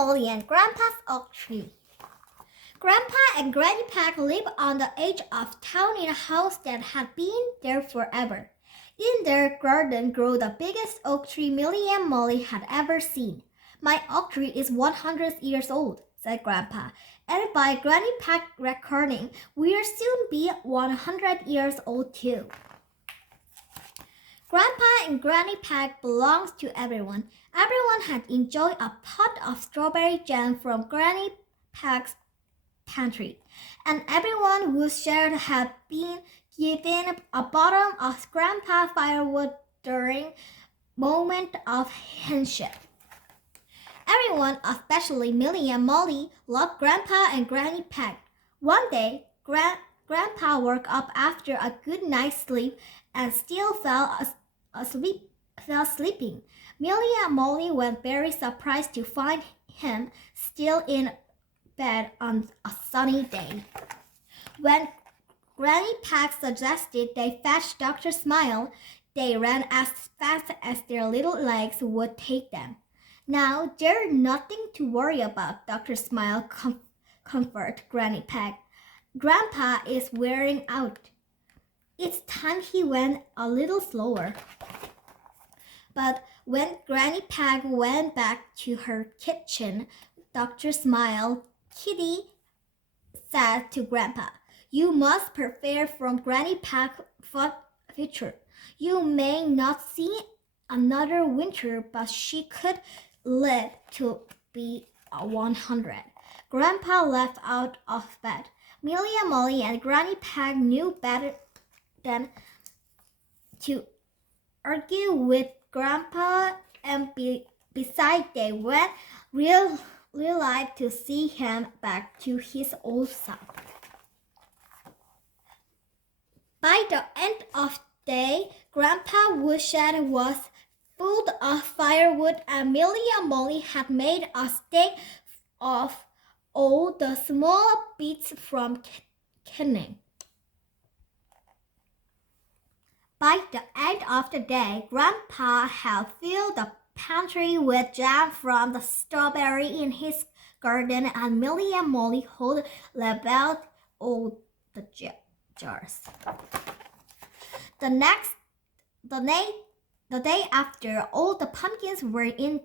Molly and Grandpa's oak tree. Grandpa and Granny Peg lived on the edge of town in a house that had been there forever. In their garden grew the biggest oak tree Millie and Molly had ever seen. My oak tree is 100 years old, said Grandpa, and by Granny Peg reckoning, we'll soon be 100 years old too. Grandpa and Granny Peg belonged to everyone. Everyone had enjoyed a pot of strawberry jam from Granny Peg's pantry, and everyone who shared had been given a bottle of Grandpa firewood during moment of kinship. Everyone, especially Millie and Molly, loved Grandpa and Granny Peg. One day, Grandpa woke up after a good night's sleep and still fell sleeping. Millie and Molly were very surprised to find him still in bed on a sunny day. When Granny Peg suggested they fetch Dr. Smile, they ran as fast as their little legs would take them. Now there's nothing to worry about, Dr. Smile comforted Granny Peg. Grandpa is wearing out. It's time he went a little slower. But when Granny Peg went back to her kitchen, Dr. Smile, Kitty said to Grandpa, "You must prepare for Granny Peg's future. You may not see another winter, but she could live to be 100. Grandpa leapt out of bed. Millie and Molly and Granny Peg knew better than to argue with Grandpa, and besides they went real glad to see him back to his old self. By the end of the day, Grandpa's woodshed was full of firewood, and Millie and Molly had made a stake of all the small bits from kindling. By the end of the day, Grandpa had filled the pantry with jam from the strawberry in his garden, and Millie and Molly hold labeled all the jars. The day after, all the pumpkins were in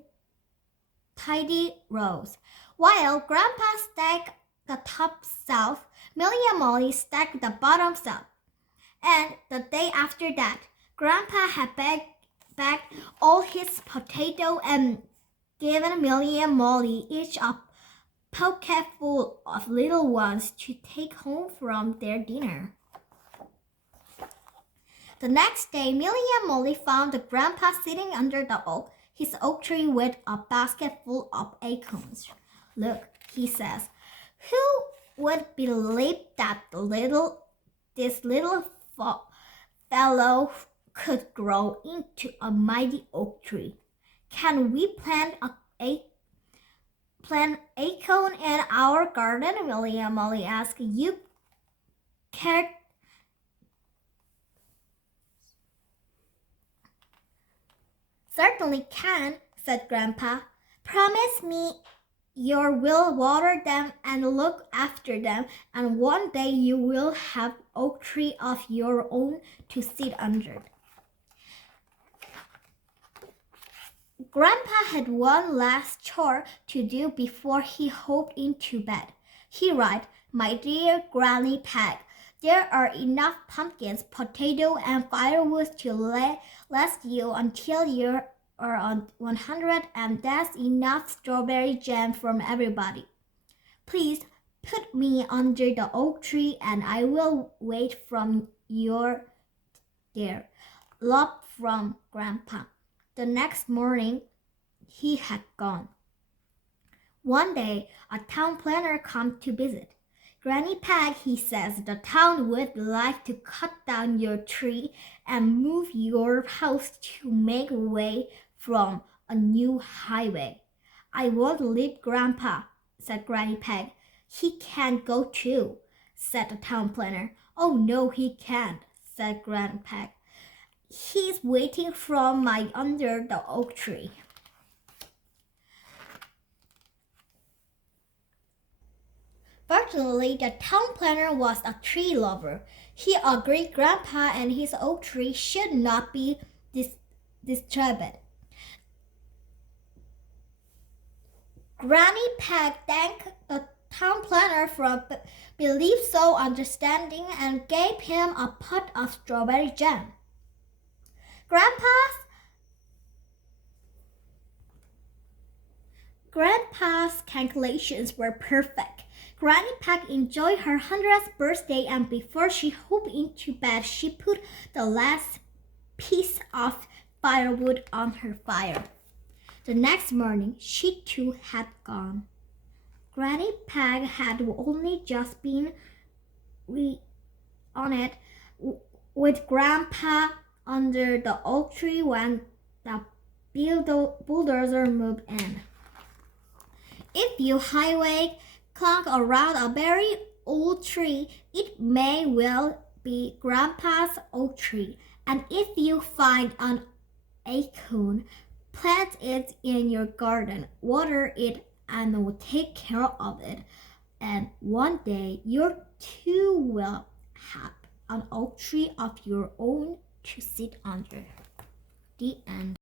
tidy rows. While Grandpa stacked the top shelf, Millie and Molly stacked the bottom shelf. And the day after that, Grandpa had bagged all his potatoes and given Millie and Molly each a pocketful of little ones to take home from their dinner. The next day, Millie and Molly found Grandpa sitting under his oak tree with a basket full of acorns. "Look," he says, "who would believe that this little fellow could grow into a mighty oak tree? Can we plant acorn in our garden?" Millie and Molly asked. "You care?" "Certainly can," said Grandpa. "Promise me you will water them and look after them, and one day you will have an oak tree of your own to sit under." Grandpa had one last chore to do before he hopped into bed. He wrote, "My dear Granny Peg, there are enough pumpkins, potatoes, and firewood to last you until you are on 100, and that's enough strawberry jam from everybody. Please put me under the oak tree, and I will wait from your dear love from Grandpa." The next morning, he had gone. One day, a town planner came to visit. "Granny Peg," he says, "the town would like to cut down your tree and move your house to make way from a new highway." "I won't leave Grandpa," said Granny Peg. "He can't go too," said the town planner. "Oh, no, he can't," said Granny Peg. "He's waiting from under the oak tree." Unfortunately, the town planner was a tree lover. He agreed Grandpa and his oak tree should not be disturbed. Granny Peg thanked the town planner for being so understanding and gave him a pot of strawberry jam. Grandpa's calculations were perfect. Granny Peg enjoyed her 100th birthday, and before she hopped into bed, she put the last piece of firewood on her fire. The next morning, she too had gone. Granny Peg had only just been on it with Grandpa under the oak tree when the bulldozer moved in. If you highway clock around a very old tree, it may well be Grandpa's oak tree. And if you find an acorn, plant it in your garden, water it, and take care of it. And one day you too will have an oak tree of your own to sit under. The end.